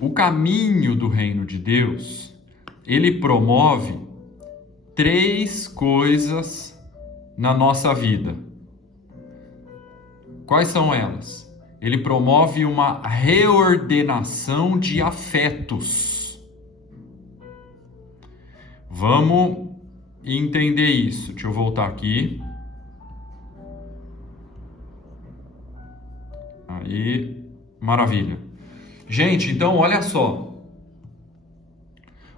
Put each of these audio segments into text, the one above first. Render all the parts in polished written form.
O caminho do reino de Deus, ele promove três coisas na nossa vida. Quais são elas? Ele promove uma reordenação de afetos. Vamos entender isso. Deixa eu voltar aqui. Aí, maravilha. Gente, então olha só.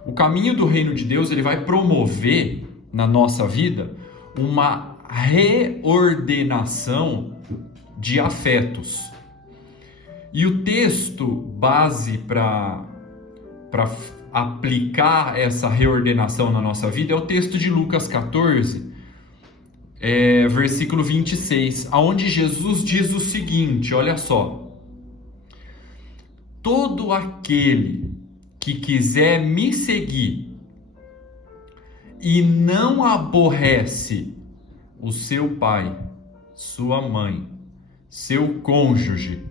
O caminho do reino de Deus, ele vai promover na nossa vida uma reordenação de afetos. E o texto base para aplicar essa reordenação na nossa vida é o texto de Lucas 14, versículo 26, onde Jesus diz o seguinte, olha só. Todo aquele que quiser me seguir e não aborrece o seu pai, sua mãe, seu cônjuge,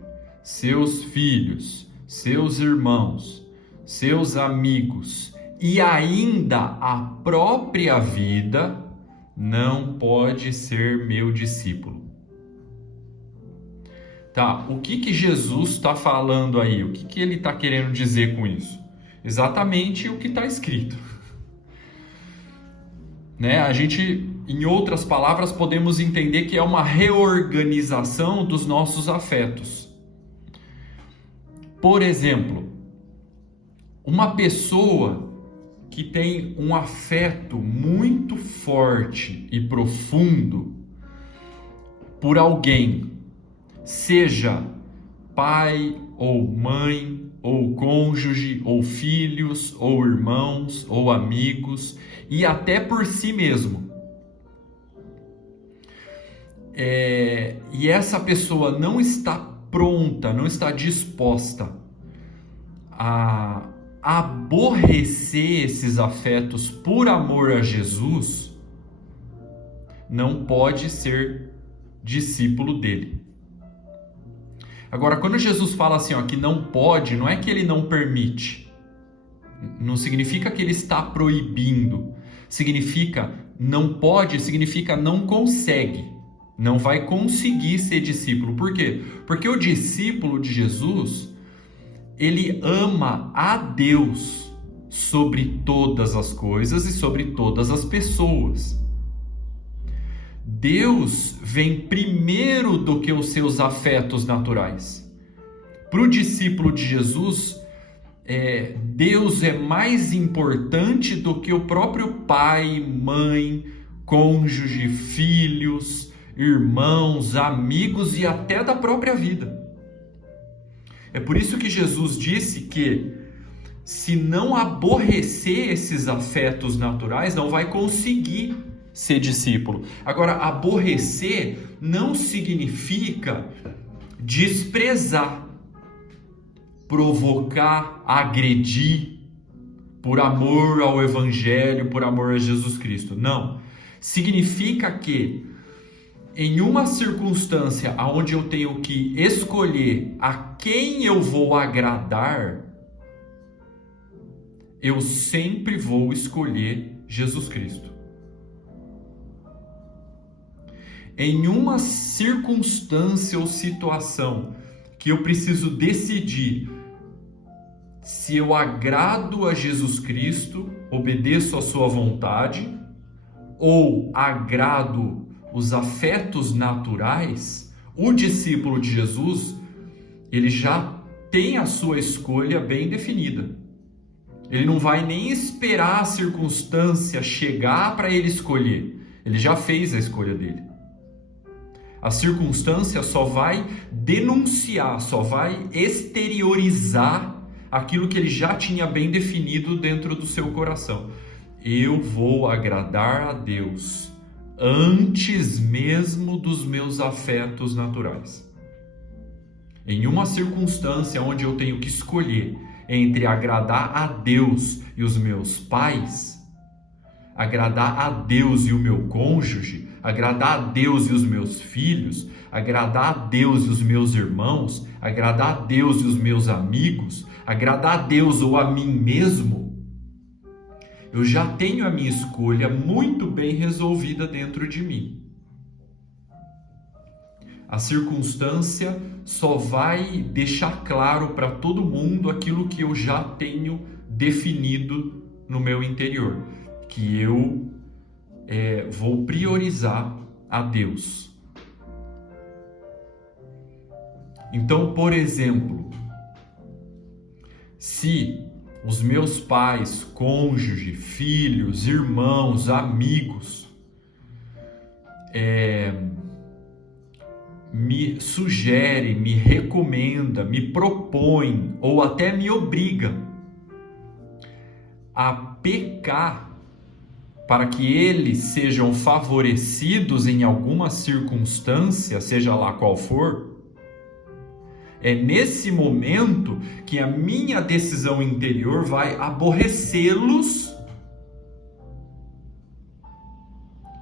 seus filhos, seus irmãos, seus amigos e ainda a própria vida, não pode ser meu discípulo. Tá, o que Jesus está falando aí? O que ele está querendo dizer com isso? Exatamente o que está escrito. Né? A gente, em outras palavras, podemos entender que é uma reorganização dos nossos afetos. Por exemplo, uma pessoa que tem um afeto muito forte e profundo por alguém, seja pai ou mãe, ou cônjuge, ou filhos, ou irmãos, ou amigos, e até por si mesmo. E essa pessoa não está pronta, não está disposta a aborrecer esses afetos por amor a Jesus, não pode ser discípulo dele. Agora, quando Jesus fala assim, que não pode, não é que ele não permite. Não significa que ele está proibindo. Significa não pode, significa não consegue. Não vai conseguir ser discípulo. Por quê? Porque o discípulo de Jesus, ele ama a Deus sobre todas as coisas e sobre todas as pessoas. Deus vem primeiro do que os seus afetos naturais. Para o discípulo de Jesus, Deus é mais importante do que o próprio pai, mãe, cônjuge, filhos, irmãos, amigos e até da própria vida. É por isso que Jesus disse que se não aborrecer esses afetos naturais, não vai conseguir ser discípulo. Agora, aborrecer não significa desprezar, provocar, agredir por amor ao Evangelho, por amor a Jesus Cristo. Não. Significa que em uma circunstância onde eu tenho que escolher a quem eu vou agradar, eu sempre vou escolher Jesus Cristo. Em uma circunstância ou situação que eu preciso decidir se eu agrado a Jesus Cristo, obedeço a sua vontade, ou agrado os afetos naturais, o discípulo de Jesus, ele já tem a sua escolha bem definida. Ele não vai nem esperar a circunstância chegar para ele escolher. Ele já fez a escolha dele. A circunstância só vai denunciar, só vai exteriorizar aquilo que ele já tinha bem definido dentro do seu coração. Eu vou agradar a Deus antes mesmo dos meus afetos naturais. Em uma circunstância onde eu tenho que escolher entre agradar a Deus e os meus pais, agradar a Deus e o meu cônjuge, agradar a Deus e os meus filhos, agradar a Deus e os meus irmãos, agradar a Deus e os meus amigos, agradar a Deus ou a mim mesmo, eu já tenho a minha escolha muito bem resolvida dentro de mim. A circunstância só vai deixar claro para todo mundo aquilo que eu já tenho definido no meu interior, que eu vou priorizar a Deus. Então, por exemplo, se os meus pais, cônjuge, filhos, irmãos, amigos me sugere, me recomenda, me propõe ou até me obriga a pecar para que eles sejam favorecidos em alguma circunstância, seja lá qual for, é nesse momento que a minha decisão interior vai aborrecê-los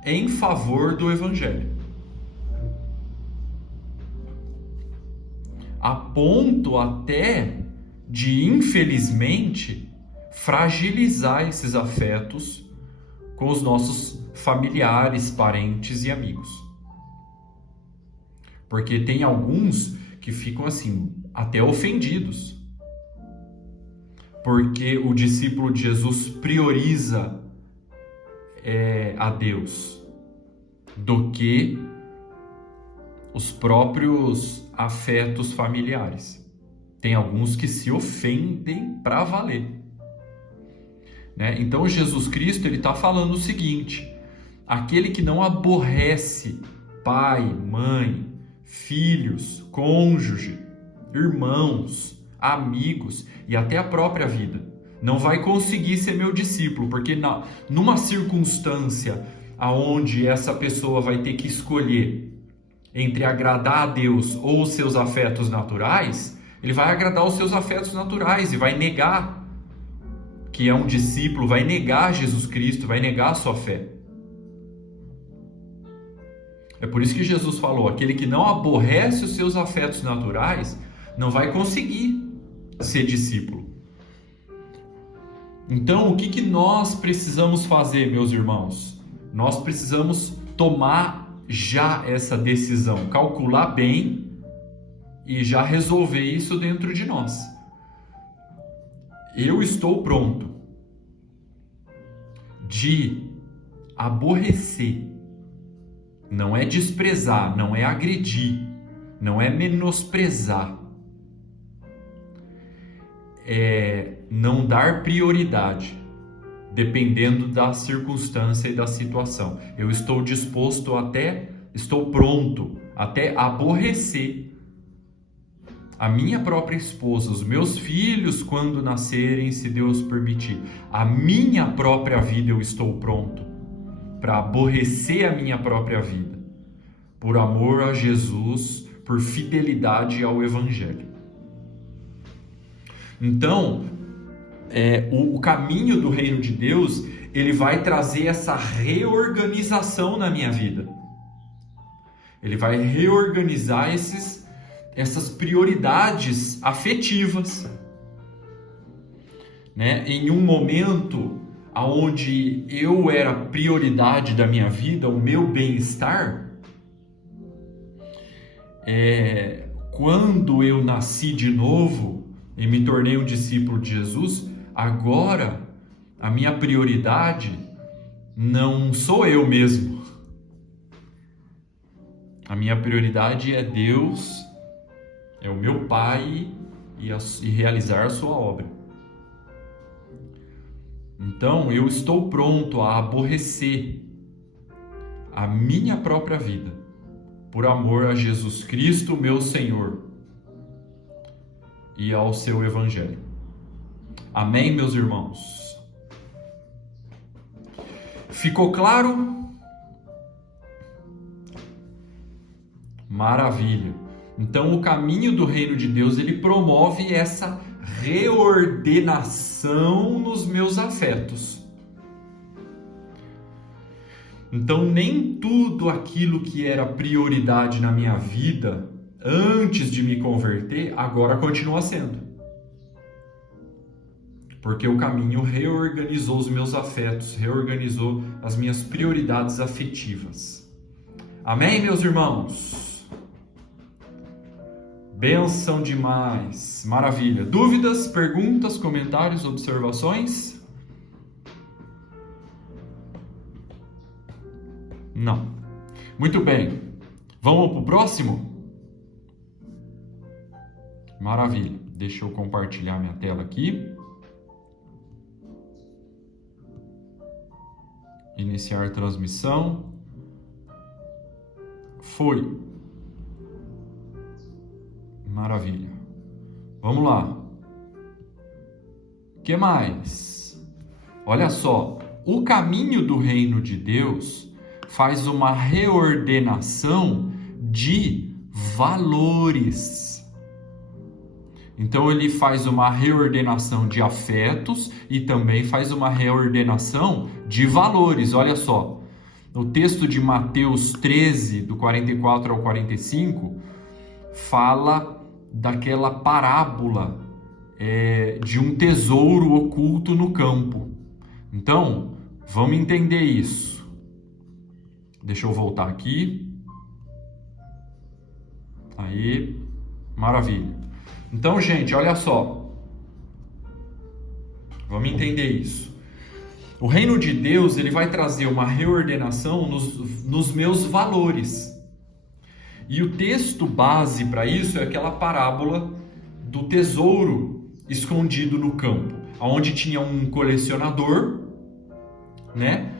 em favor do Evangelho. A ponto até de, infelizmente, fragilizar esses afetos com os nossos familiares, parentes e amigos. Porque tem alguns que ficam assim, até ofendidos. Porque o discípulo de Jesus prioriza a Deus do que os próprios afetos familiares. Tem alguns que se ofendem para valer. Né? Então Jesus Cristo ele está falando o seguinte: aquele que não aborrece pai, mãe, filhos, cônjuge, irmãos, amigos e até a própria vida, não vai conseguir ser meu discípulo, porque numa circunstância aonde essa pessoa vai ter que escolher entre agradar a Deus ou os seus afetos naturais, ele vai agradar os seus afetos naturais e vai negar que é um discípulo, vai negar Jesus Cristo, vai negar a sua fé. É por isso que Jesus falou: aquele que não aborrece os seus afetos naturais não vai conseguir ser discípulo. Então, o que nós precisamos fazer, meus irmãos? Nós precisamos tomar já essa decisão, calcular bem e já resolver isso dentro de nós. Eu estou pronto de aborrecer, não é desprezar, não é agredir, não é menosprezar, é não dar prioridade, dependendo da circunstância e da situação. Eu estou disposto estou pronto até aborrecer a minha própria esposa, os meus filhos quando nascerem, se Deus permitir. A minha própria vida eu estou pronto para aborrecer a minha própria vida, por amor a Jesus, por fidelidade ao Evangelho. Então, o caminho do reino de Deus, ele vai trazer essa reorganização na minha vida. Ele vai reorganizar essas prioridades afetivas. Né? Em um momento onde eu era prioridade da minha vida, o meu bem-estar, quando eu nasci de novo e me tornei um discípulo de Jesus, agora a minha prioridade não sou eu mesmo. A minha prioridade é Deus, é o meu Pai e realizar a sua obra. Então eu estou pronto a aborrecer a minha própria vida, por amor a Jesus Cristo, meu Senhor, e ao seu Evangelho. Amém, meus irmãos? Ficou claro? Maravilha! Então o caminho do reino de Deus, ele promove essa reordenação nos meus afetos. Então, nem tudo aquilo que era prioridade na minha vida antes de me converter, agora continua sendo. Porque o caminho reorganizou os meus afetos, reorganizou as minhas prioridades afetivas. Amém, meus irmãos? Benção demais, maravilha. Dúvidas, perguntas, comentários, observações? Não. Muito bem. Vamos para o próximo? Maravilha. Deixa eu compartilhar minha tela aqui. Iniciar transmissão. Foi. Maravilha. Vamos lá. O que mais? Olha só. O caminho do reino de Deus faz uma reordenação de valores. Então ele faz uma reordenação de afetos e também faz uma reordenação de valores. Olha só, o texto de Mateus 13, do 44 ao 45, fala daquela parábola de um tesouro oculto no campo. Então, vamos entender isso. Deixa eu voltar aqui. Aí, maravilha. Então, gente, olha só. Vamos entender isso. O reino de Deus, ele vai trazer uma reordenação nos meus valores. E o texto base para isso é aquela parábola do tesouro escondido no campo, onde tinha um colecionador, né?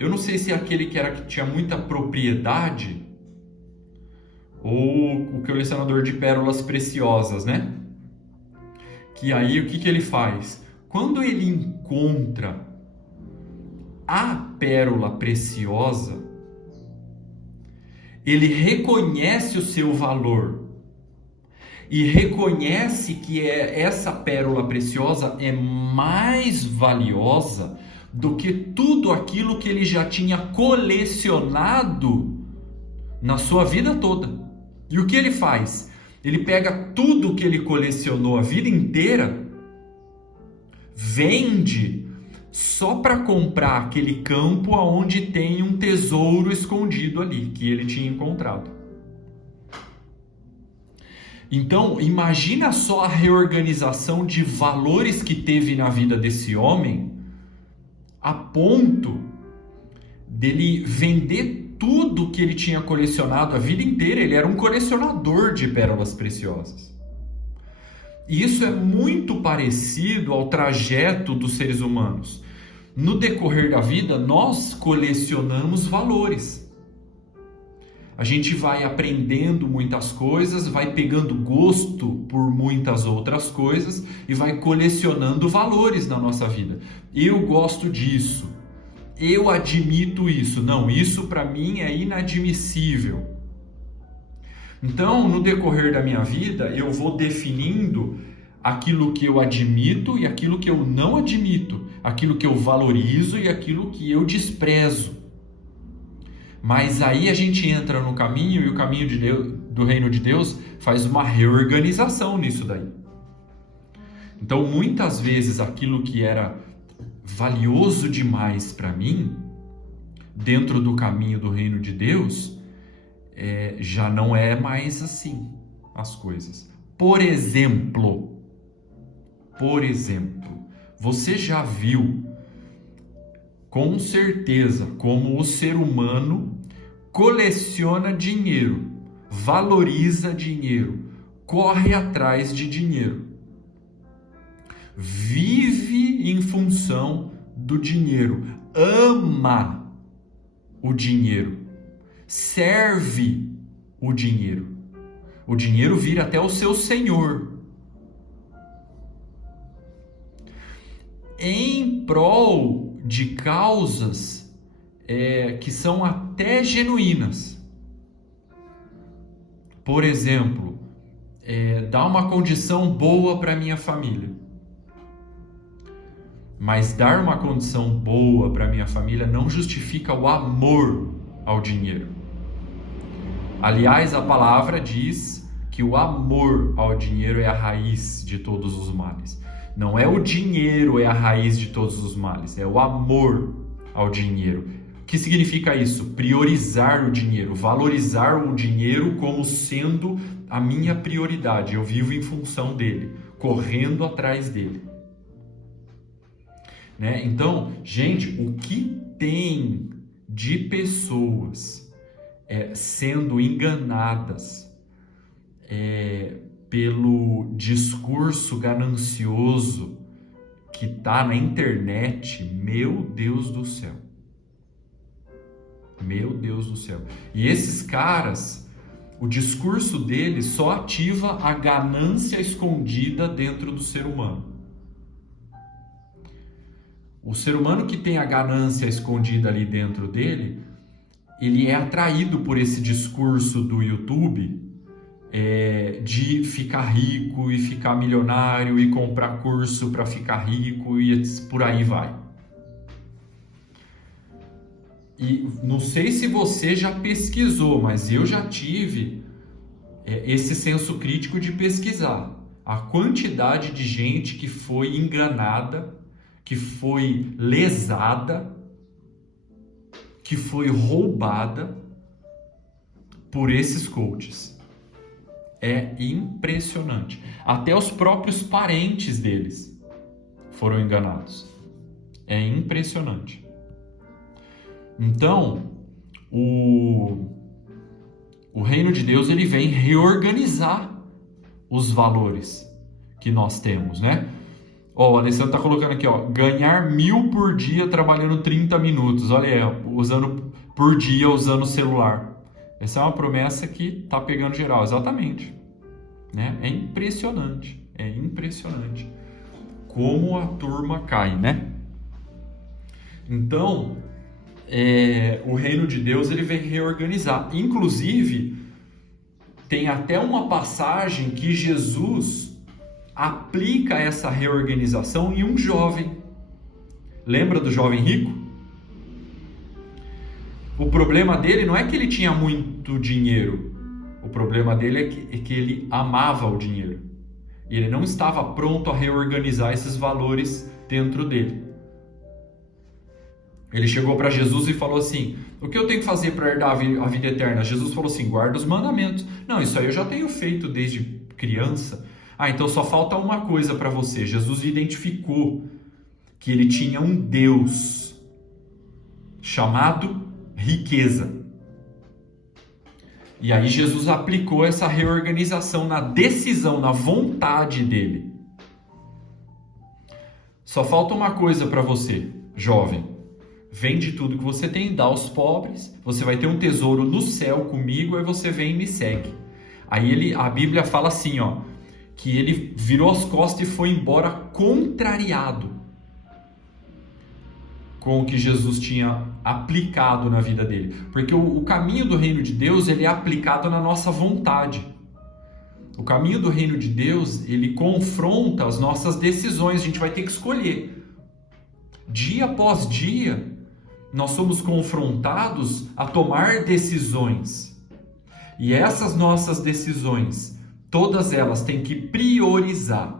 Eu não sei se é aquele que tinha muita propriedade ou o colecionador de pérolas preciosas, né? Que aí o que ele faz? Quando ele encontra a pérola preciosa, ele reconhece o seu valor e reconhece que essa pérola preciosa é mais valiosa do que tudo aquilo que ele já tinha colecionado na sua vida toda. E o que ele faz? Ele pega tudo que ele colecionou a vida inteira, vende só para comprar aquele campo onde tem um tesouro escondido ali, que ele tinha encontrado. Então, imagina só a reorganização de valores que teve na vida desse homem, a ponto dele vender tudo que ele tinha colecionado a vida inteira. Ele era um colecionador de pérolas preciosas. E isso é muito parecido ao trajeto dos seres humanos. No decorrer da vida, nós colecionamos valores. A gente vai aprendendo muitas coisas, vai pegando gosto por muitas outras coisas e vai colecionando valores na nossa vida. Eu gosto disso. Eu admito isso. Não, isso para mim é inadmissível. Então, no decorrer da minha vida, eu vou definindo aquilo que eu admito e aquilo que eu não admito, aquilo que eu valorizo e aquilo que eu desprezo. Mas aí a gente entra no caminho e o caminho de Deus, do reino de Deus faz uma reorganização nisso daí. Então, muitas vezes aquilo que era valioso demais para mim, dentro do caminho do reino de Deus, já não é mais assim as coisas. Por exemplo, você já viu com certeza como o ser humano coleciona dinheiro, valoriza dinheiro, corre atrás de dinheiro, vive em função do dinheiro, ama o dinheiro, serve o dinheiro. O dinheiro vira até o seu senhor. Em prol de causas que são até genuínas. Por exemplo, dar uma condição boa para minha família. Mas dar uma condição boa para minha família não justifica o amor ao dinheiro. Aliás, a palavra diz que o amor ao dinheiro é a raiz de todos os males. Não é o dinheiro é a raiz de todos os males, é o amor ao dinheiro. O que significa isso? Priorizar o dinheiro, valorizar o dinheiro como sendo a minha prioridade. Eu vivo em função dele, correndo atrás dele. Né? Então, gente, o que tem de pessoas sendo enganadas pelo discurso ganancioso que está na internet, meu Deus do céu. Meu Deus do céu. E esses caras, o discurso deles só ativa a ganância escondida dentro do ser humano. O ser humano que tem a ganância escondida ali dentro dele, ele é atraído por esse discurso do YouTube de ficar rico e ficar milionário e comprar curso para ficar rico e por aí vai. E não sei se você já pesquisou, mas eu já tive esse senso crítico de pesquisar a quantidade de gente que foi enganada, que foi lesada, que foi roubada por esses coaches. É impressionante. Até os próprios parentes deles foram enganados. É impressionante. Então, o reino de Deus, ele vem reorganizar os valores que nós temos, né? O Alessandro tá colocando aqui, ganhar 1.000 por dia trabalhando 30 minutos. Olha aí, por dia usando o celular. Essa é uma promessa que tá pegando geral, exatamente. Né? É impressionante como a turma cai, né? Então, o reino de Deus, ele vem reorganizar. Inclusive, tem até uma passagem que Jesus aplica essa reorganização em um jovem. Lembra do jovem rico? O problema dele não é que ele tinha muito dinheiro. O problema dele é que ele amava o dinheiro. E ele não estava pronto a reorganizar esses valores dentro dele. Ele chegou para Jesus e falou assim: o que eu tenho que fazer para herdar a vida eterna? Jesus falou assim: guarda os mandamentos. Não, isso aí eu já tenho feito desde criança. Então só falta uma coisa para você. Jesus identificou que ele tinha um Deus chamado riqueza. E aí Jesus aplicou essa reorganização na decisão, na vontade dele. Só falta uma coisa para você, jovem. Vende tudo que você tem, dá aos pobres, você vai ter um tesouro no céu comigo, aí você vem e me segue. Aí a Bíblia fala assim, que ele virou as costas e foi embora contrariado com o que Jesus tinha aplicado na vida dele. Porque o caminho do reino de Deus, ele é aplicado na nossa vontade. O caminho do reino de Deus, ele confronta as nossas decisões, a gente vai ter que escolher. Dia após dia, nós somos confrontados a tomar decisões. E essas nossas decisões, todas elas têm que priorizar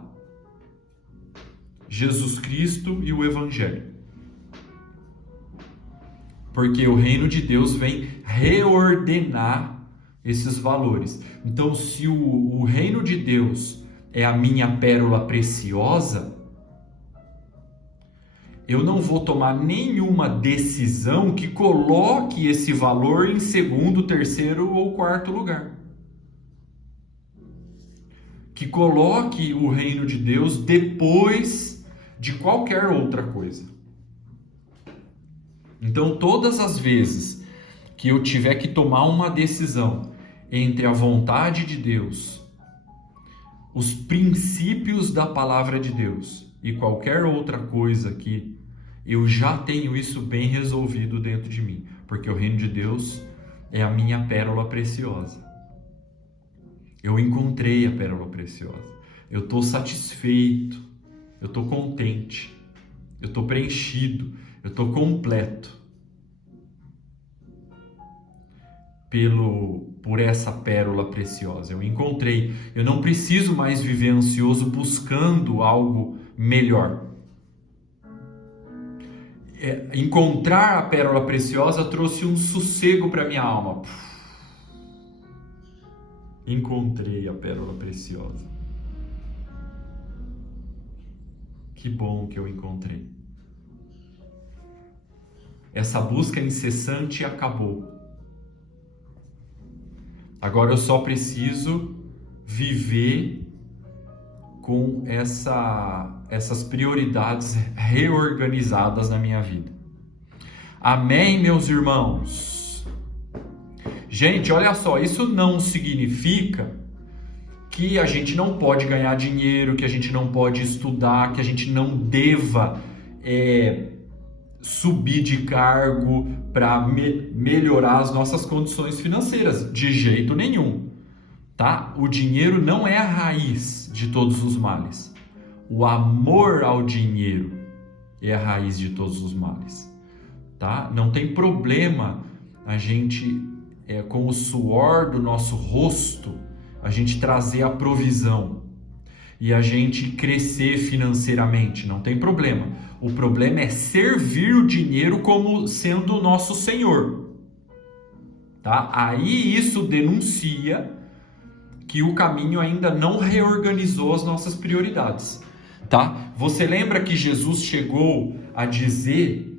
Jesus Cristo e o Evangelho. Porque o reino de Deus vem reordenar esses valores. Então, se o reino de Deus é a minha pérola preciosa, eu não vou tomar nenhuma decisão que coloque esse valor em segundo, terceiro ou quarto lugar. Que coloque o reino de Deus depois de qualquer outra coisa. Então, todas as vezes que eu tiver que tomar uma decisão entre a vontade de Deus, os princípios da palavra de Deus e qualquer outra coisa que eu já tenho isso bem resolvido dentro de mim, porque o reino de Deus é a minha pérola preciosa. Eu encontrei a pérola preciosa. Eu estou satisfeito, eu estou contente. eu estou preenchido, eu estou completo por essa pérola preciosa. Eu encontrei, eu não preciso mais viver ansioso buscando algo melhor. Encontrar a pérola preciosa trouxe um sossego para minha alma. Encontrei a pérola preciosa. Que bom que eu encontrei. Essa busca incessante acabou. Agora eu só preciso viver com essas prioridades reorganizadas na minha vida. Amém, meus irmãos? Gente, olha só, isso não significa que a gente não pode ganhar dinheiro, que a gente não pode estudar, que a gente não deva subir de cargo para melhorar as nossas condições financeiras. De jeito nenhum, tá? O dinheiro não é a raiz de todos os males. O amor ao dinheiro é a raiz de todos os males, tá? Não tem problema a gente, com o suor do nosso rosto, a gente trazer a provisão e a gente crescer financeiramente, não tem problema. O problema é servir o dinheiro como sendo o nosso Senhor, tá? Aí isso denuncia que o caminho ainda não reorganizou as nossas prioridades, tá? Você lembra que Jesus chegou a dizer,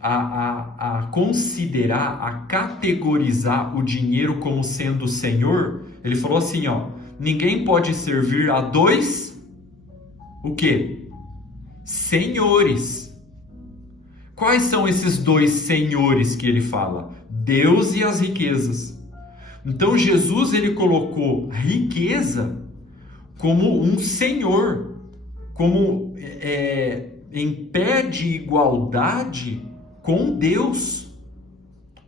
a considerar, a categorizar o dinheiro como sendo o Senhor? Ele falou assim, ó: ninguém pode servir a dois, o quê? Senhores. Quais são esses dois senhores que ele fala? Deus e as riquezas. Então Jesus, ele colocou riqueza como um senhor, como em pé de igualdade com Deus.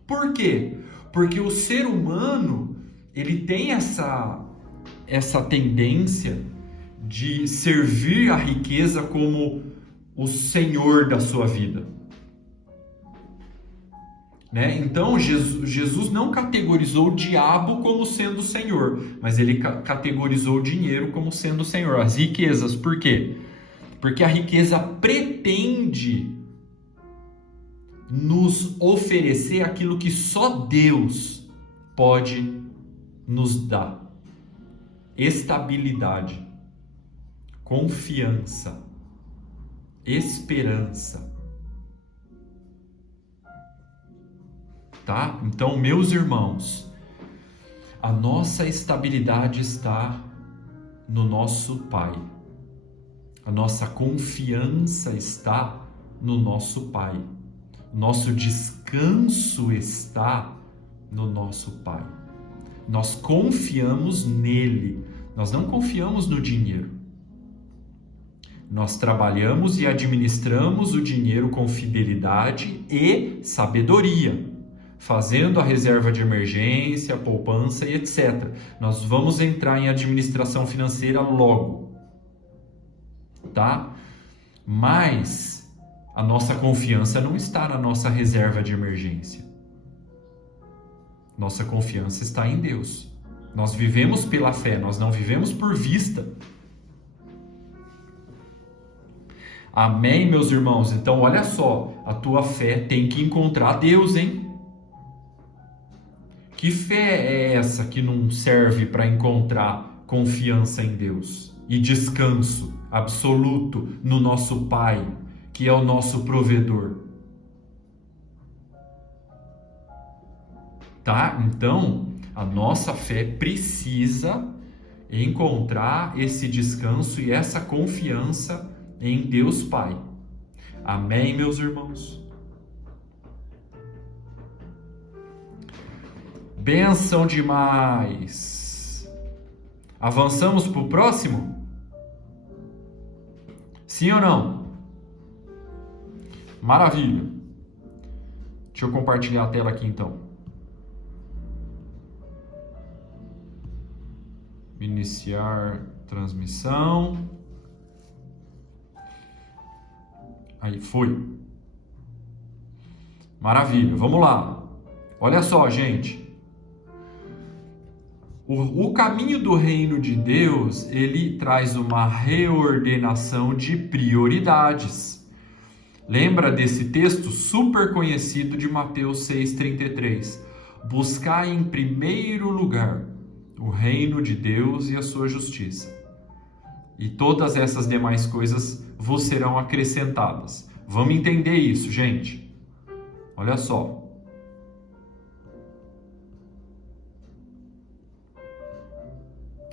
Por quê? Porque o ser humano, ele tem essa tendência de servir a riqueza como o senhor da sua vida, né? Então Jesus não categorizou o diabo como sendo o senhor, mas ele categorizou o dinheiro como sendo o senhor, as riquezas. Por quê? Porque a riqueza pretende nos oferecer aquilo que só Deus pode nos dar: estabilidade, confiança, esperança. Tá? Então, meus irmãos, a nossa estabilidade está no nosso Pai. A nossa confiança está no nosso Pai. Nosso descanso está no nosso Pai. Nós confiamos nele. Nós não confiamos no dinheiro. Nós trabalhamos e administramos o dinheiro com fidelidade e sabedoria, fazendo a reserva de emergência, poupança e etc. Nós vamos entrar em administração financeira logo, tá? Mas a nossa confiança não está na nossa reserva de emergência. Nossa confiança está em Deus. Nós vivemos pela fé, nós não vivemos por vista. Amém, meus irmãos? Então, olha só, a tua fé tem que encontrar Deus, hein? Que fé é essa que não serve para encontrar confiança em Deus e descanso absoluto no nosso Pai, que é o nosso provedor? Tá? Então, a nossa fé precisa encontrar esse descanso e essa confiança em Deus Pai. Amém, meus irmãos? Benção demais! Avançamos para o próximo? Sim ou não? Maravilha! Deixa eu compartilhar a tela aqui então. Iniciar transmissão. Aí, foi. Maravilha, vamos lá. Olha só, gente. O caminho do reino de Deus, ele traz uma reordenação de prioridades. Lembra desse texto super conhecido de Mateus 6,33? Buscai em primeiro lugar o reino de Deus e a sua justiça, e todas essas demais coisas vos serão acrescentadas. Vamos entender isso, gente. Olha só.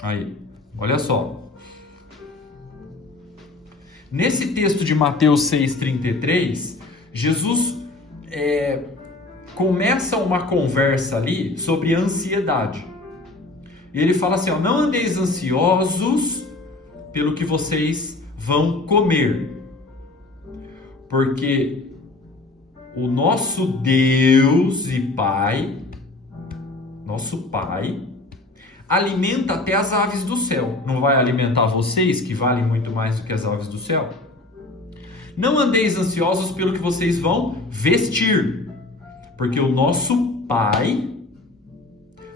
Aí, olha só. Nesse texto de Mateus 6,33, Jesus começa uma conversa ali sobre ansiedade. Ele fala assim, ó, não andeis ansiosos pelo que vocês vão comer, porque o nosso Deus e Pai, nosso Pai, alimenta até as aves do céu. Não vai alimentar vocês, que valem muito mais do que as aves do céu? Não andeis ansiosos pelo que vocês vão vestir, porque o nosso Pai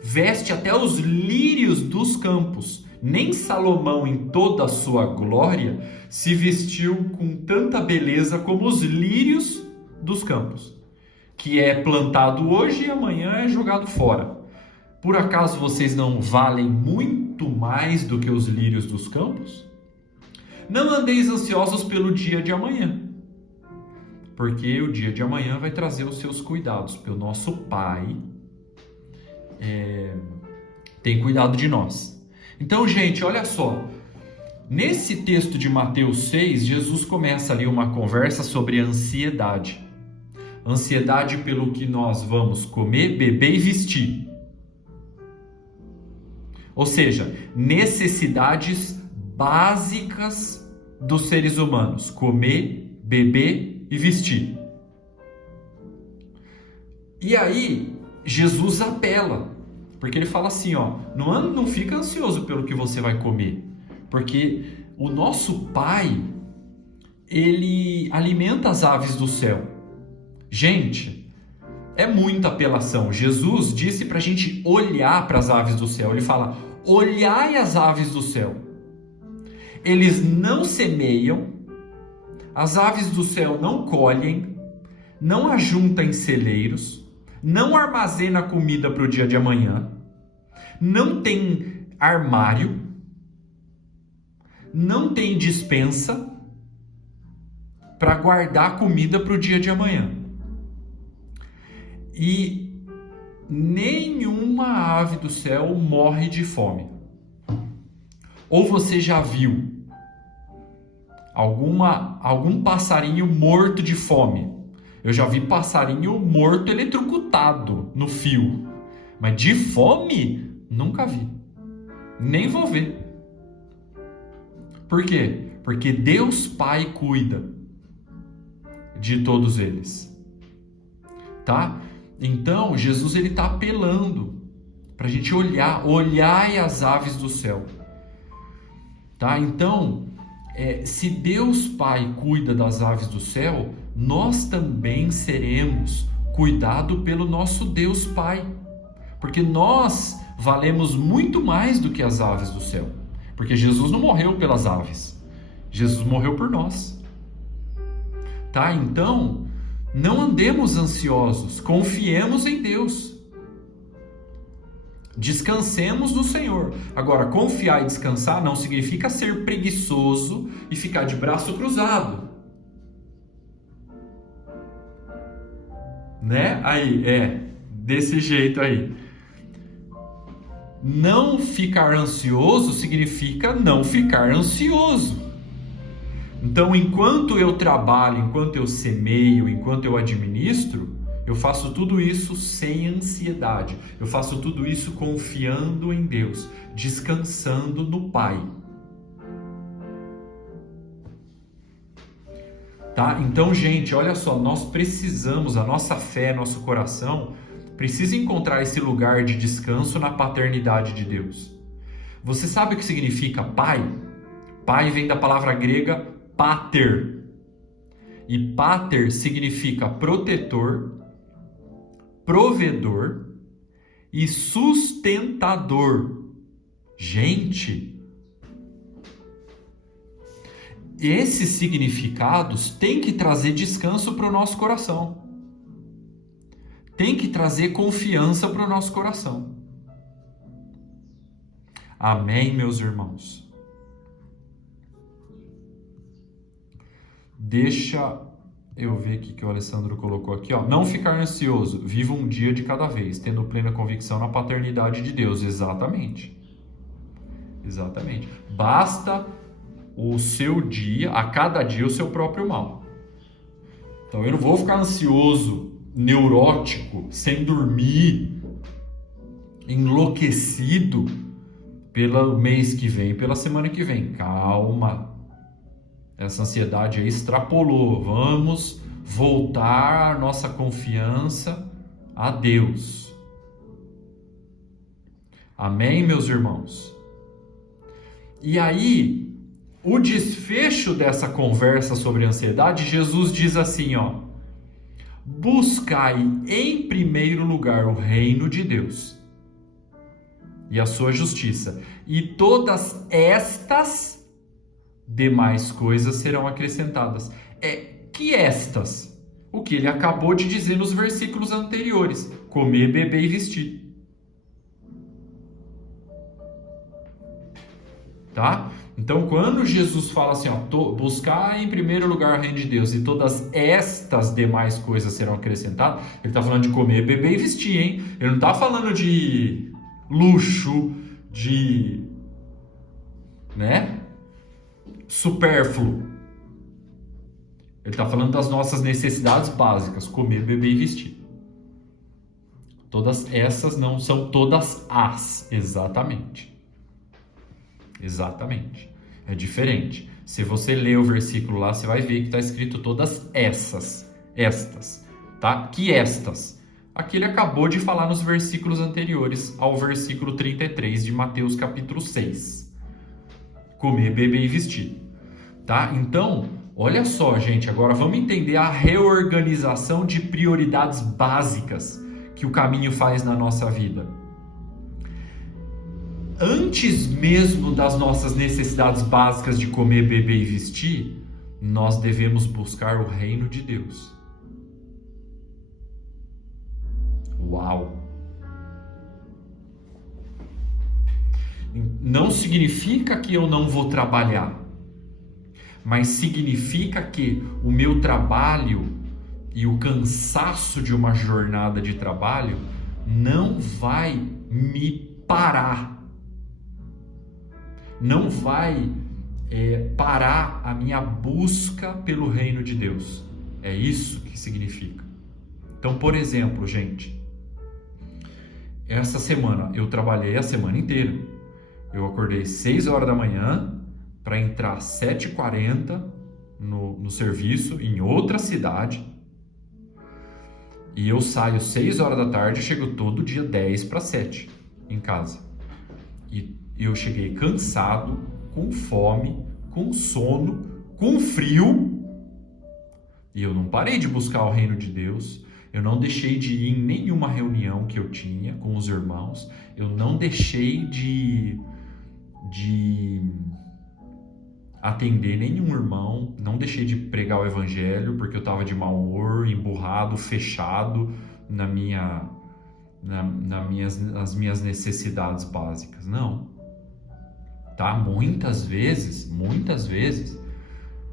veste até os lírios dos campos. Nem Salomão, em toda a sua glória, se vestiu com tanta beleza como os lírios dos campos, que é plantado hoje e amanhã é jogado fora. Por acaso vocês não valem muito mais do que os lírios dos campos? Não andeis ansiosos pelo dia de amanhã, porque o dia de amanhã vai trazer os seus cuidados, porque o nosso Pai tem cuidado de nós. Então, gente, olha só. Nesse texto de Mateus 6, Jesus começa ali uma conversa sobre ansiedade. Ansiedade pelo que nós vamos comer, beber e vestir. Ou seja, necessidades básicas dos seres humanos: comer, beber e vestir. E aí, Jesus apela, porque ele fala assim, ó, não fica ansioso pelo que você vai comer, porque o nosso Pai, ele alimenta as aves do céu. Gente, é muita apelação. Jesus disse para a gente olhar para as aves do céu. Ele fala, olhai as aves do céu. Eles não semeiam, as aves do céu não colhem, não ajuntam em celeiros, não armazena comida para o dia de amanhã, não tem armário, não tem despensa para guardar comida para o dia de amanhã. E nenhuma ave do céu morre de fome. Ou você já viu algum passarinho morto de fome? Eu já vi passarinho morto eletrocutado no fio, mas de fome nunca vi, nem vou ver. Por quê? Porque Deus Pai cuida de todos eles, tá? Então Jesus ele está apelando para a gente olhai as aves do céu, tá? Então se Deus Pai cuida das aves do céu, nós também seremos cuidados pelo nosso Deus Pai, porque nós valemos muito mais do que as aves do céu, porque Jesus não morreu pelas aves, Jesus morreu por nós, tá? Então, não andemos ansiosos, confiemos em Deus, descansemos no Senhor. Agora, confiar e descansar não significa ser preguiçoso e ficar de braço cruzado, né? Aí, desse jeito aí. Não ficar ansioso significa não ficar ansioso. Então, enquanto eu trabalho, enquanto eu semeio, enquanto eu administro, eu faço tudo isso sem ansiedade. Eu faço tudo isso confiando em Deus, descansando no Pai. Tá? Então, gente, olha só, nós precisamos, a nossa fé, nosso coração, precisa encontrar esse lugar de descanso na paternidade de Deus. Você sabe o que significa pai? Pai vem da palavra grega pater. E pater significa protetor, provedor e sustentador. Gente, esses significados têm que trazer descanso para o nosso coração. Tem que trazer confiança para o nosso coração. Amém, meus irmãos? Deixa eu ver o que o Alessandro colocou aqui, ó. Não ficar ansioso, viva um dia de cada vez, tendo plena convicção na paternidade de Deus. Exatamente. Exatamente. Basta o seu dia, a cada dia, o seu próprio mal. Então eu não vou ficar ansioso, neurótico, sem dormir, enlouquecido pelo mês que vem, pela semana que vem. Calma. Essa ansiedade aí extrapolou. Vamos voltar a nossa confiança a Deus. Amém, meus irmãos? E aí, o desfecho dessa conversa sobre ansiedade, Jesus diz assim, ó: buscai em primeiro lugar o reino de Deus e a sua justiça, e todas estas demais coisas serão acrescentadas. Que estas? O que ele acabou de dizer nos versículos anteriores: comer, beber e vestir. Tá? Então, quando Jesus fala assim, ó, buscar em primeiro lugar o reino de Deus e todas estas demais coisas serão acrescentadas, ele está falando de comer, beber e vestir, hein? Ele não está falando de luxo, de, supérfluo. Ele está falando das nossas necessidades básicas: comer, beber e vestir. Todas essas não são todas as, exatamente. Exatamente. É diferente. Se você ler o versículo lá, você vai ver que está escrito todas estas, tá? Que estas? Aqui ele acabou de falar nos versículos anteriores ao versículo 33 de Mateus capítulo 6. Comer, beber e vestir, tá? Então, olha só, gente, agora vamos entender a reorganização de prioridades básicas que o caminho faz na nossa vida. Antes mesmo das nossas necessidades básicas de comer, beber e vestir, nós devemos buscar o reino de Deus. Uau! Não significa que eu não vou trabalhar, mas significa que o meu trabalho e o cansaço de uma jornada de trabalho não vai me parar. Não vai parar a minha busca pelo reino de Deus. É isso que significa. Então, por exemplo, gente, essa semana eu trabalhei a semana inteira. Eu acordei 6 horas da manhã para entrar às 7h40 no serviço em outra cidade. E eu saio 6 horas da tarde e chego todo dia 6:50 em casa. E eu cheguei cansado, com fome, com sono, com frio. E eu não parei de buscar o reino de Deus. Eu não deixei de ir em nenhuma reunião que eu tinha com os irmãos. Eu não deixei de atender nenhum irmão. Não deixei de pregar o evangelho porque eu estava de mau humor, emburrado, fechado nas minhas necessidades básicas. Não. Tá? Muitas vezes,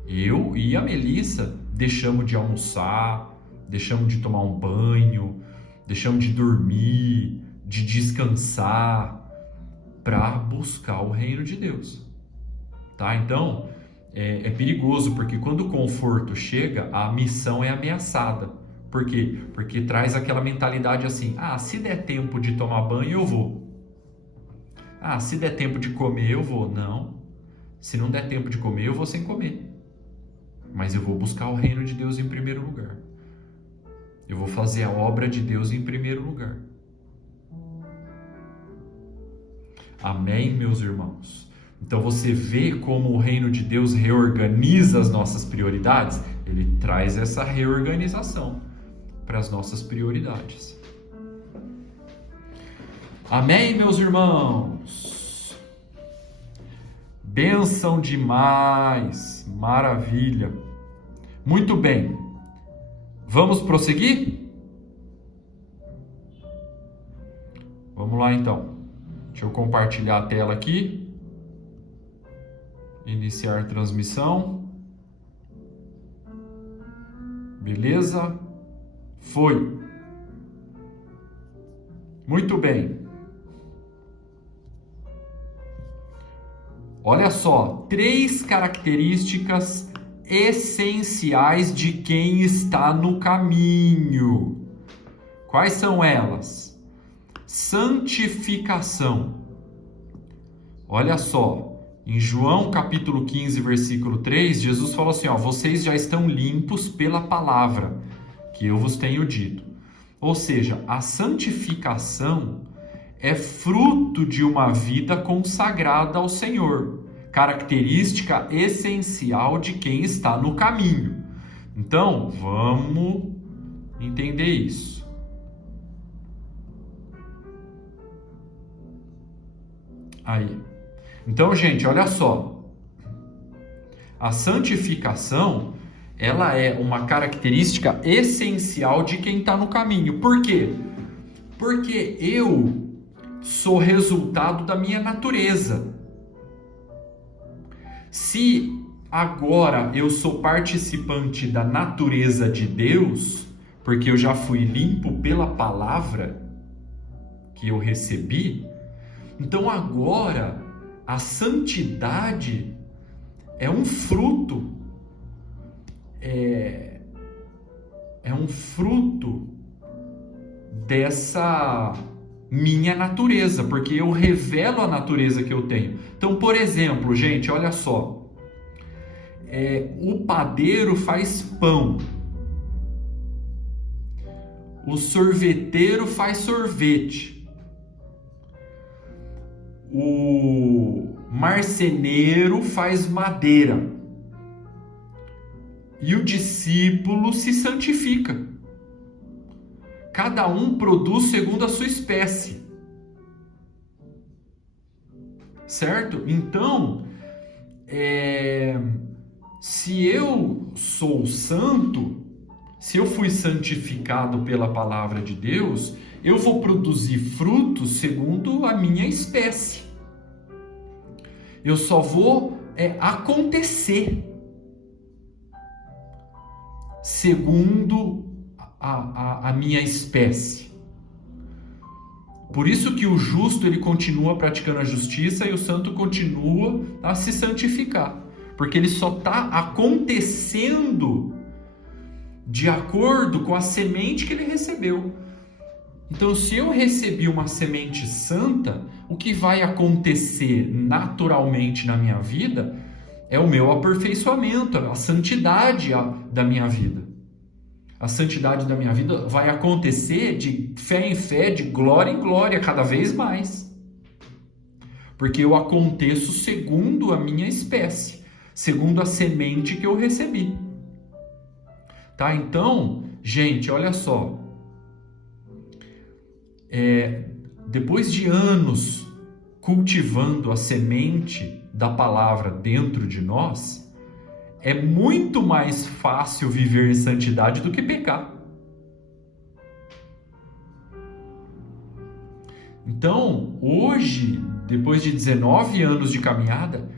eu e a Melissa deixamos de almoçar, deixamos de tomar um banho, deixamos de dormir, de descansar para buscar o reino de Deus. Tá? Então, é perigoso, porque quando o conforto chega, a missão é ameaçada. Por quê? Porque traz aquela mentalidade assim: se der tempo de tomar banho, eu vou. Se der tempo de comer, eu vou. Não. Se não der tempo de comer, eu vou sem comer. Mas eu vou buscar o reino de Deus em primeiro lugar. Eu vou fazer a obra de Deus em primeiro lugar. Amém, meus irmãos? Então você vê como o reino de Deus reorganiza as nossas prioridades? Ele traz essa reorganização para as nossas prioridades. Amém, meus irmãos? Bênção demais, maravilha. Muito bem, vamos prosseguir? Vamos lá então. Deixa eu compartilhar a tela aqui. Iniciar transmissão. Beleza? Foi. Muito bem. Olha só, 3 características essenciais de quem está no caminho. Quais são elas? Santificação. Olha só, em João capítulo 15, versículo 3, Jesus falou assim, vocês já estão limpos pela palavra que eu vos tenho dito. Ou seja, a santificação é fruto de uma vida consagrada ao Senhor, característica essencial de quem está no caminho. Então, vamos entender isso. Aí. Então, gente, olha só. A santificação, ela é uma característica essencial de quem está no caminho. Por quê? Porque eu sou resultado da minha natureza. Se agora eu sou participante da natureza de Deus, porque eu já fui limpo pela palavra que eu recebi, então agora a santidade é um fruto, é um fruto dessa minha natureza, porque eu revelo a natureza que eu tenho. Então, por exemplo, gente, olha só, o padeiro faz pão, o sorveteiro faz sorvete, o marceneiro faz madeira e o discípulo se santifica. Cada um produz segundo a sua espécie. Certo? Então, se eu sou santo, se eu fui santificado pela palavra de Deus, eu vou produzir frutos segundo a minha espécie. Eu só vou acontecer segundo a minha espécie. Por isso que o justo ele continua praticando a justiça e o santo continua a se santificar, porque ele só está acontecendo de acordo com a semente que ele recebeu. Então, se eu recebi uma semente santa, o que vai acontecer naturalmente na minha vida é o meu aperfeiçoamento, a santidade da minha vida. A santidade da minha vida vai acontecer de fé em fé, de glória em glória, cada vez mais. Porque eu aconteço segundo a minha espécie, segundo a semente que eu recebi. Tá? Então, gente, olha só. Depois de anos cultivando a semente da palavra dentro de nós, é muito mais fácil viver em santidade do que pecar. Então, hoje, depois de 19 anos de caminhada,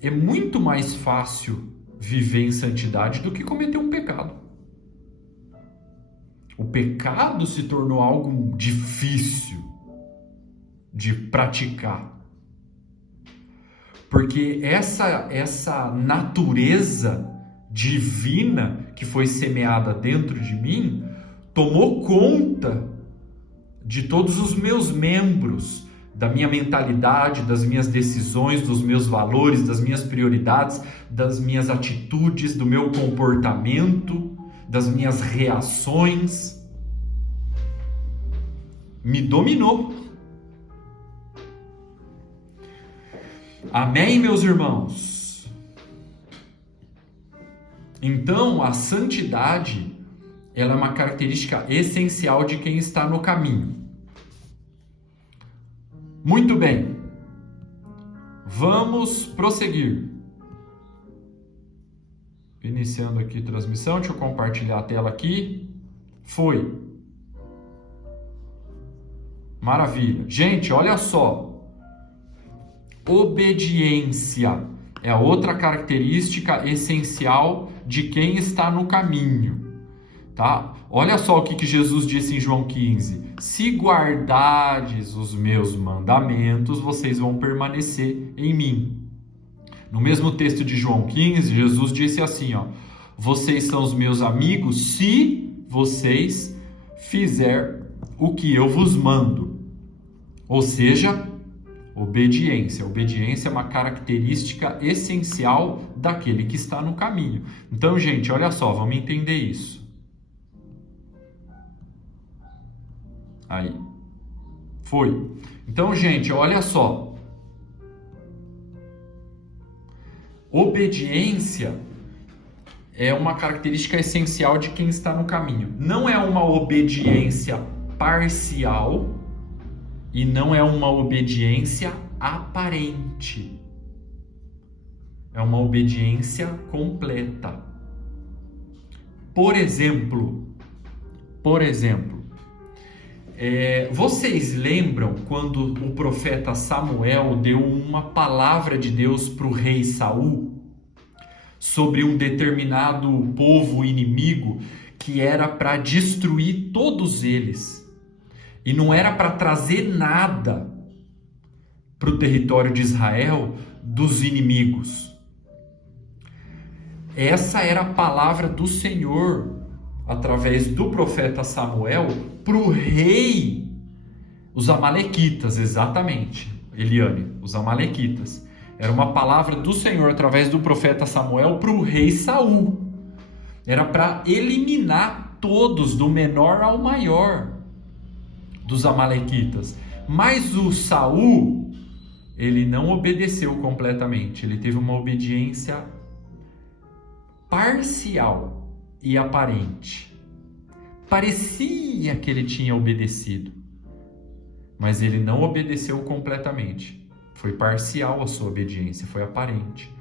é muito mais fácil viver em santidade do que cometer um pecado. O pecado se tornou algo difícil de praticar. Porque essa natureza divina que foi semeada dentro de mim tomou conta de todos os meus membros, da minha mentalidade, das minhas decisões, dos meus valores, das minhas prioridades, das minhas atitudes, do meu comportamento, das minhas reações. Me dominou. Amém, meus irmãos? Então, a santidade, ela é uma característica essencial de quem está no caminho. Muito bem. Vamos prosseguir. Iniciando aqui a transmissão, deixa eu compartilhar a tela aqui. Foi. Maravilha. Gente, olha só. Obediência é a outra característica essencial de quem está no caminho, tá? Olha só o que Jesus disse em João 15. Se guardardes os meus mandamentos, vocês vão permanecer em mim. No mesmo texto de João 15, Jesus disse assim, ó: vocês são os meus amigos se vocês fizerem o que eu vos mando. Ou seja, obediência. Obediência é uma característica essencial daquele que está no caminho. Então, gente, olha só, vamos entender isso. Aí. Foi. Então, gente, olha só. Obediência é uma característica essencial de quem está no caminho. Não é uma obediência parcial e não é uma obediência aparente. É uma obediência completa. Por exemplo, vocês lembram quando o profeta Samuel deu uma palavra de Deus para o rei Saul sobre um determinado povo inimigo que era para destruir todos eles e não era para trazer nada para o território de Israel dos inimigos? Essa era a palavra do Senhor através do profeta Samuel para o rei, os amalequitas, exatamente, Eliane, os amalequitas. Era uma palavra do Senhor através do profeta Samuel para o rei Saul. Era para eliminar todos, do menor ao maior, dos amalequitas. Mas o Saul, ele não obedeceu completamente. Ele teve uma obediência parcial e aparente. Parecia que ele tinha obedecido, mas ele não obedeceu completamente. Foi parcial a sua obediência, foi aparente.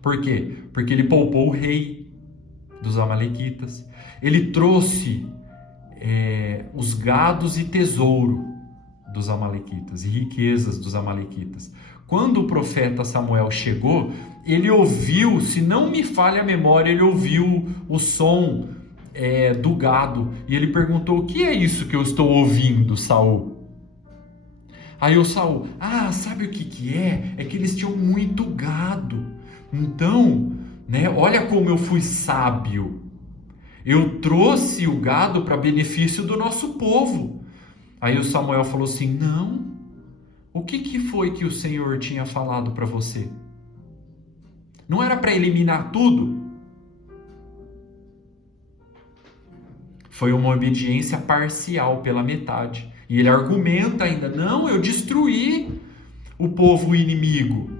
Por quê? Porque ele poupou o rei dos amalequitas. Ele trouxe os gados e tesouro dos amalequitas e riquezas dos amalequitas. Quando o profeta Samuel chegou, ele ouviu, se não me falha a memória, ele ouviu o som do gado e ele perguntou: o que é isso que eu estou ouvindo, Saul? Aí o Saul: sabe o que é? É que eles tinham muito gado. Então, olha como eu fui sábio. Eu trouxe o gado para benefício do nosso povo. Aí o Samuel falou assim: não, o que foi que o Senhor tinha falado para você? Não era para eliminar tudo? Foi uma obediência parcial, pela metade. E ele argumenta ainda: não, eu destruí o povo inimigo.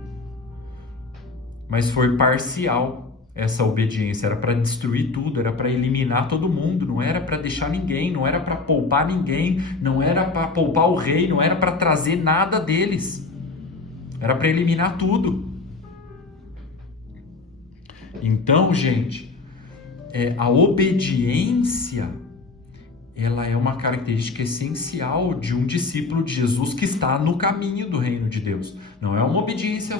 Mas foi parcial essa obediência. Era para destruir tudo, era para eliminar todo mundo, não era para deixar ninguém, não era para poupar ninguém, não era para poupar o rei, não era para trazer nada deles. Era para eliminar tudo. Então, gente, a obediência, ela é uma característica essencial de um discípulo de Jesus que está no caminho do reino de Deus. Não é uma obediência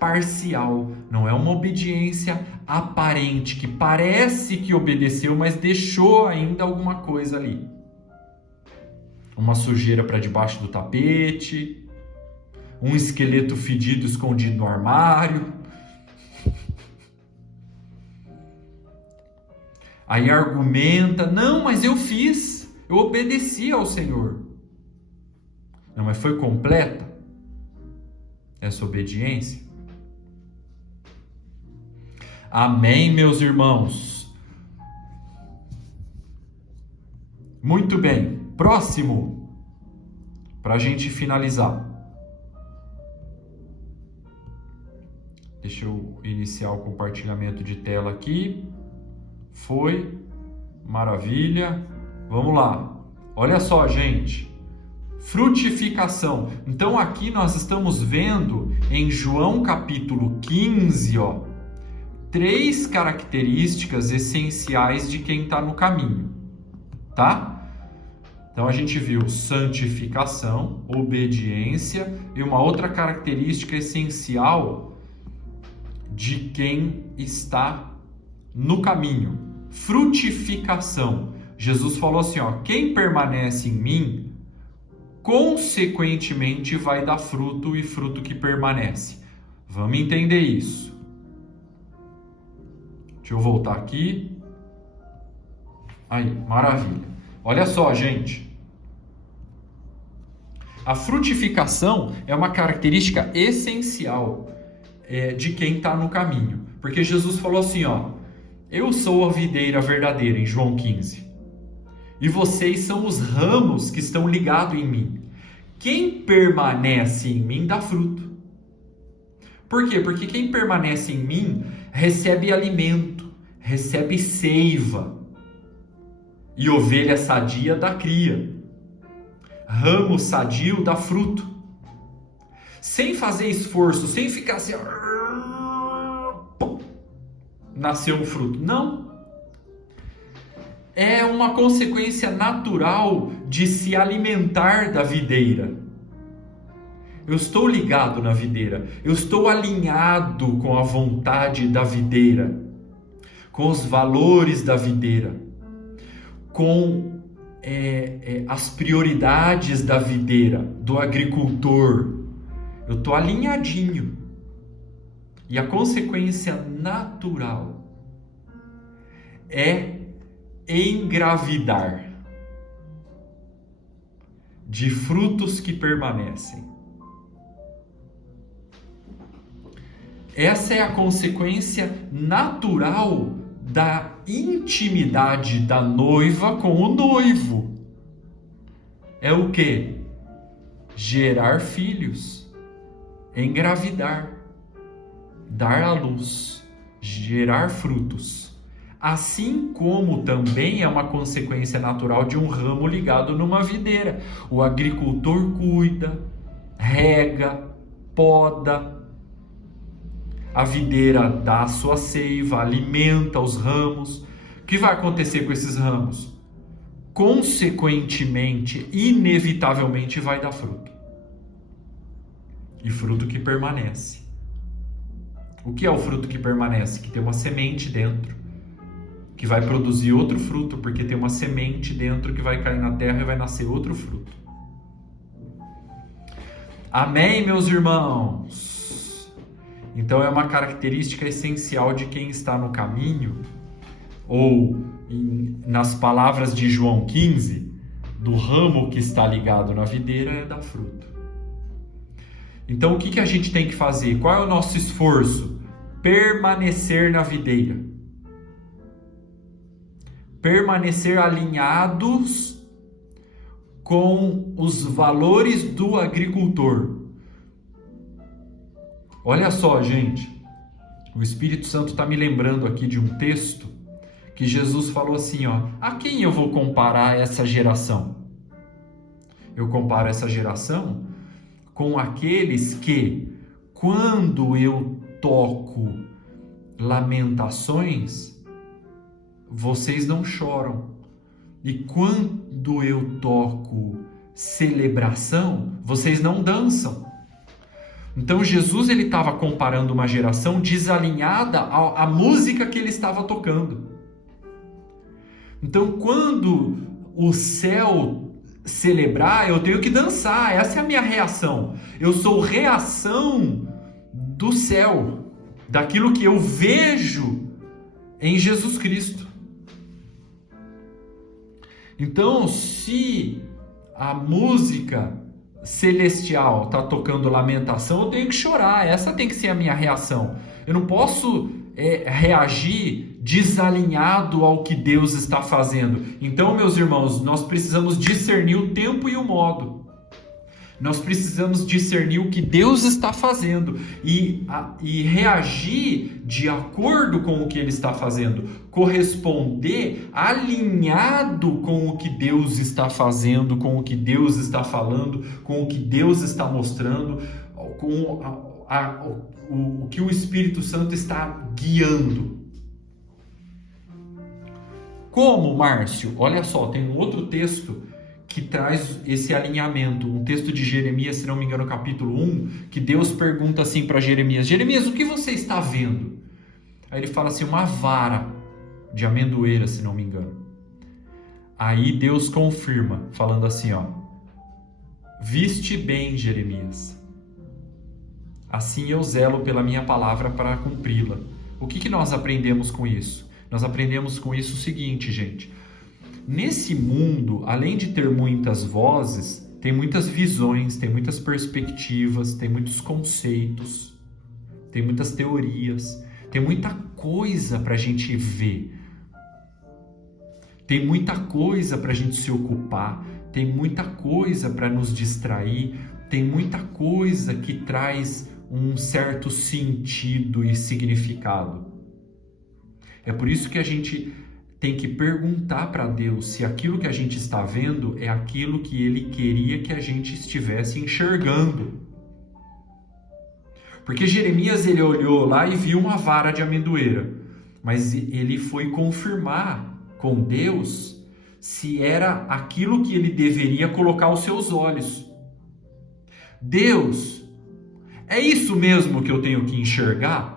parcial, não é uma obediência aparente, que parece que obedeceu, mas deixou ainda alguma coisa ali. Uma sujeira para debaixo do tapete, um esqueleto fedido escondido no armário. Aí argumenta: não, mas eu fiz, eu obedeci ao Senhor. Não, mas foi completa essa obediência? Amém, meus irmãos? Muito bem, próximo, para a gente finalizar. Deixa eu iniciar o compartilhamento de tela aqui. Foi. Maravilha. Vamos lá. Olha só, gente. Frutificação. Então aqui nós estamos vendo em João capítulo 15, 3 características essenciais de quem está no caminho, tá? Então a gente viu santificação, obediência e uma outra característica essencial de quem está no caminho, frutificação. Jesus falou assim, quem permanece em mim, consequentemente vai dar fruto e fruto que permanece. Vamos entender isso. Deixa eu voltar aqui. Aí, maravilha. Olha só, gente. A frutificação é uma característica essencial de quem está no caminho. Porque Jesus falou assim, eu sou a videira verdadeira, em João 15. E vocês são os ramos que estão ligados em mim. Quem permanece em mim dá fruto. Por quê? Porque quem permanece em mim recebe alimento, recebe seiva. E ovelha sadia dá cria. Ramo sadio dá fruto. Sem fazer esforço, sem ficar assim, nasceu um fruto. Não. É uma consequência natural de se alimentar da videira. Eu estou ligado na videira. Eu estou alinhado com a vontade da videira, com os valores da videira, com as prioridades da videira, do agricultor. Eu estou alinhadinho. E a consequência natural é engravidar de frutos que permanecem. Essa é a consequência natural da intimidade da noiva com o noivo. É o quê? Gerar filhos, engravidar, dar à luz, gerar frutos. Assim como também é uma consequência natural de um ramo ligado numa videira. O agricultor cuida, rega, poda. A videira dá a sua seiva, alimenta os ramos. O que vai acontecer com esses ramos? Consequentemente, inevitavelmente vai dar fruto. E fruto que permanece. O que é o fruto que permanece? Que tem uma semente dentro, que vai produzir outro fruto, porque tem uma semente dentro que vai cair na terra e vai nascer outro fruto. Amém, meus irmãos? Então é uma característica essencial de quem está no caminho, ou nas palavras de João 15, do ramo que está ligado na videira é dar fruto. Então o que a gente tem que fazer? Qual é o nosso esforço? Permanecer na videira. Permanecer alinhados com os valores do agricultor. Olha só, gente, o Espírito Santo está me lembrando aqui de um texto que Jesus falou assim, a quem eu vou comparar essa geração? Eu comparo essa geração com aqueles que, quando eu toco Lamentações, vocês não choram. E quando eu toco Celebração, vocês não dançam. Então Jesus ele estava comparando uma geração desalinhada à música que ele estava tocando. Então quando o céu celebrar, eu tenho que dançar. Essa é a minha reação. Eu sou reação do céu, daquilo que eu vejo em Jesus Cristo. Então, se a música celestial está tocando lamentação, eu tenho que chorar. Essa tem que ser a minha reação. Eu não posso reagir desalinhado ao que Deus está fazendo. Então, meus irmãos, nós precisamos discernir o tempo e o modo. Nós precisamos discernir o que Deus está fazendo e reagir de acordo com o que Ele está fazendo, corresponder alinhado com o que Deus está fazendo, com o que Deus está falando, com o que Deus está mostrando, com o que o Espírito Santo está guiando. Como, Márcio? Olha só, tem um outro texto que traz esse alinhamento, um texto de Jeremias, se não me engano, capítulo 1, que Deus pergunta assim para Jeremias: Jeremias, o que você está vendo? Aí ele fala assim: uma vara de amendoeira, se não me engano. Aí Deus confirma, falando assim, ó: viste bem, Jeremias, assim eu zelo pela minha palavra para cumpri-la. O que nós aprendemos com isso? Nós aprendemos com isso o seguinte, gente: nesse mundo, além de ter muitas vozes, tem muitas visões, tem muitas perspectivas, tem muitos conceitos, tem muitas teorias, tem muita coisa para a gente ver, tem muita coisa para a gente se ocupar, tem muita coisa para nos distrair, tem muita coisa que traz um certo sentido e significado. É por isso que a gente tem que perguntar para Deus se aquilo que a gente está vendo é aquilo que Ele queria que a gente estivesse enxergando. Porque Jeremias, ele olhou lá e viu uma vara de amendoeira, mas ele foi confirmar com Deus se era aquilo que ele deveria colocar os seus olhos. Deus, é isso mesmo que eu tenho que enxergar?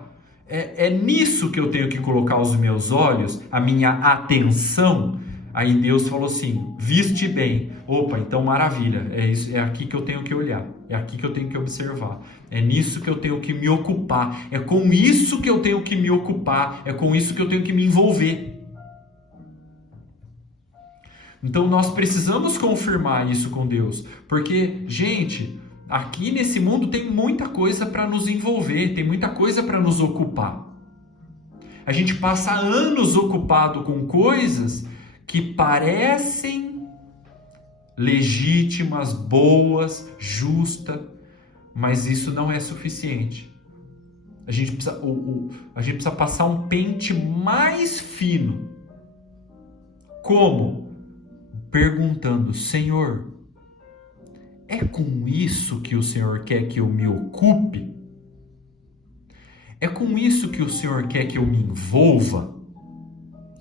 É nisso que eu tenho que colocar os meus olhos, a minha atenção? Aí Deus falou assim: viste bem. Opa, então maravilha, é isso, é aqui que eu tenho que olhar, é aqui que eu tenho que observar, é nisso que eu tenho que me ocupar, é com isso que eu tenho que me ocupar, é com isso que eu tenho que me envolver. Então nós precisamos confirmar isso com Deus, porque, gente, aqui nesse mundo tem muita coisa para nos envolver, tem muita coisa para nos ocupar. A gente passa anos ocupado com coisas que parecem legítimas, boas, justas, mas isso não é suficiente. A gente precisa passar um pente mais fino. Como? Perguntando: Senhor, é com isso que o Senhor quer que eu me ocupe? É com isso que o Senhor quer que eu me envolva?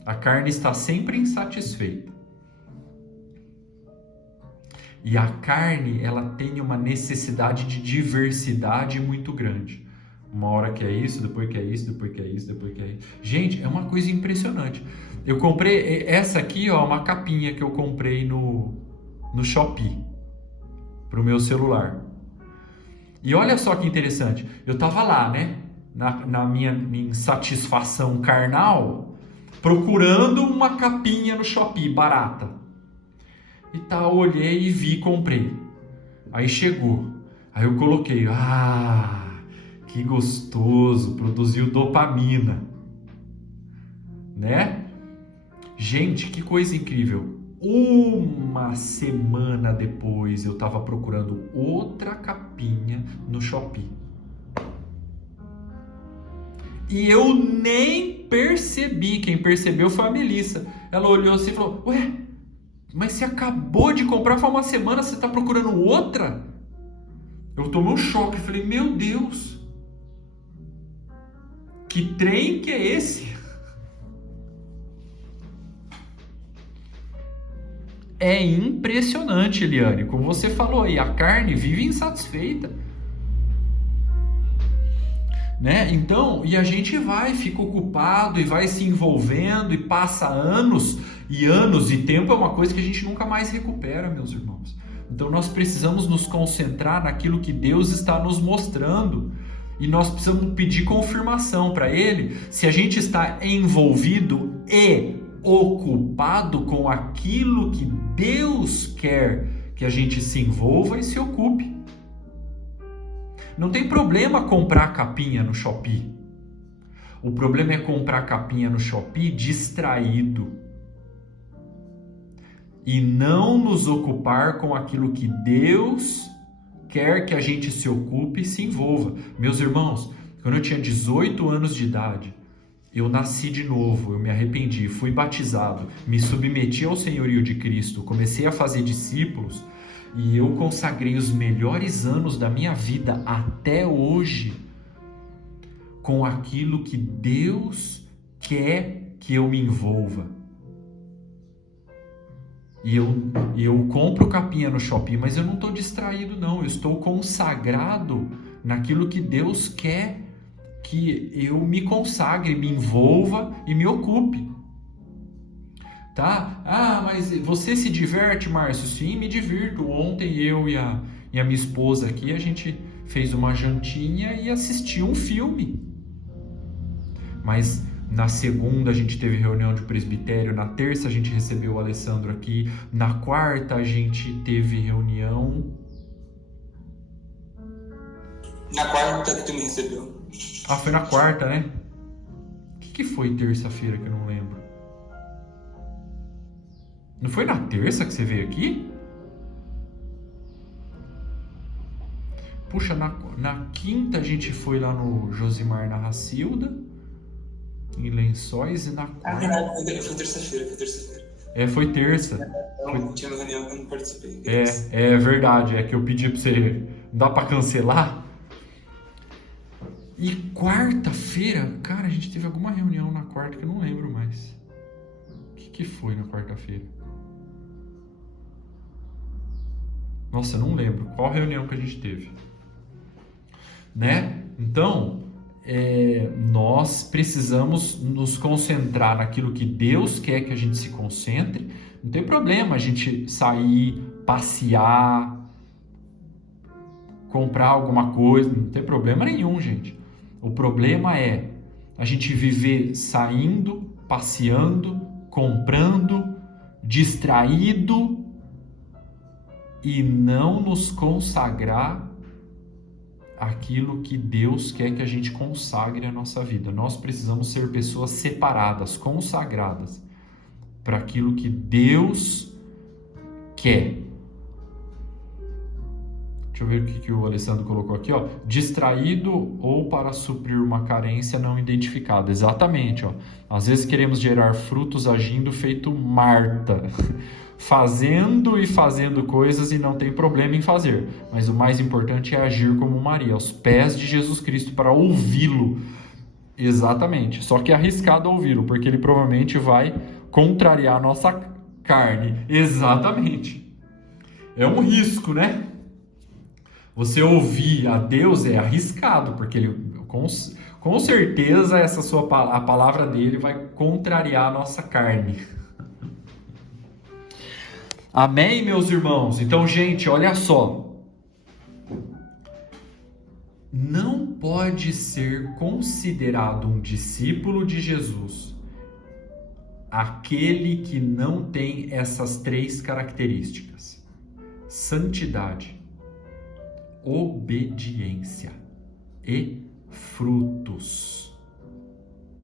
A carne está sempre insatisfeita. E a carne, ela tem uma necessidade de diversidade muito grande. Uma hora que é isso, depois que é isso, depois que é isso, depois que é isso. Gente, é uma coisa impressionante. Eu comprei essa aqui, ó, uma capinha que eu comprei no Shopee para o meu celular. E olha só que interessante. Eu tava lá, né, na minha insatisfação carnal, procurando uma capinha no Shopee barata. E tá, olhei e vi, comprei. Aí chegou. Aí eu coloquei. Ah, que gostoso, produziu dopamina. Né? Gente, que coisa incrível. Uma semana depois eu estava procurando outra capinha no Shopee. E eu nem percebi. Quem percebeu foi a Melissa. Ela olhou assim e falou: ué, mas você acabou de comprar faz uma semana, você está procurando outra? Eu tomei um choque, falei: meu Deus, que trem que é esse? É impressionante, Eliane, como você falou aí, a carne vive insatisfeita, né? Então, e a gente fica ocupado e vai se envolvendo e passa anos e anos, e tempo é uma coisa que a gente nunca mais recupera, meus irmãos. Então nós precisamos nos concentrar naquilo que Deus está nos mostrando e nós precisamos pedir confirmação para Ele se a gente está envolvido e ocupado com aquilo que Deus quer que a gente se envolva e se ocupe. Não tem problema comprar capinha no Shopee. O problema é comprar capinha no Shopee distraído e não nos ocupar com aquilo que Deus quer que a gente se ocupe e se envolva. Meus irmãos, quando eu tinha 18 anos de idade, eu nasci de novo, eu me arrependi, fui batizado, me submeti ao senhorio de Cristo, comecei a fazer discípulos e eu consagrei os melhores anos da minha vida até hoje com aquilo que Deus quer que eu me envolva. E eu compro capinha no shopping, mas eu não estou distraído não, eu estou consagrado naquilo que Deus quer que eu me consagre, me envolva e me ocupe. Tá? Ah, mas você se diverte, Márcio? Sim, me divirto. Ontem eu e a minha esposa aqui, a gente fez uma jantinha e assistiu um filme. Mas na segunda a gente teve reunião de presbitério, na terça a gente recebeu o Alessandro aqui, na quarta a gente teve reunião... Na quarta que tu me recebeu. Ah, foi na quarta, né? O que foi terça-feira que eu não lembro? Não foi na terça que você veio aqui? Puxa, na quinta a gente foi lá no Josimar na Racilda, em Lençóis, e na quarta... Foi terça-feira. Foi terça. Tinha uma reunião que eu não participei. É verdade, é que eu pedi pra você... Não dá pra cancelar? E quarta-feira, cara, a gente teve alguma reunião na quarta que eu não lembro mais. O que foi na quarta-feira? Nossa, eu não lembro. Qual reunião que a gente teve? Né? Então, nós precisamos nos concentrar naquilo que Deus quer que a gente se concentre. Não tem problema a gente sair, passear, comprar alguma coisa. Não tem problema nenhum, gente. O problema é a gente viver saindo, passeando, comprando, distraído e não nos consagrar aquilo que Deus quer que a gente consagre a nossa vida. Nós precisamos ser pessoas separadas, consagradas para aquilo que Deus quer. Deixa eu ver o que o Alessandro colocou aqui, ó. Distraído ou para suprir uma carência não identificada. Exatamente, ó. Às vezes queremos gerar frutos agindo feito Marta, fazendo e fazendo coisas e não tem problema em fazer. Mas o mais importante é agir como Maria, aos pés de Jesus Cristo, para ouvi-lo. Exatamente. Só que é arriscado ouvi-lo, porque ele provavelmente vai contrariar a nossa carne. Exatamente. É um risco, né? Você ouvir a Deus é arriscado, porque ele, com certeza a palavra dele vai contrariar a nossa carne. Amém, meus irmãos? Então, gente, olha só. Não pode ser considerado um discípulo de Jesus aquele que não tem essas 3 características: santidade, obediência e frutos.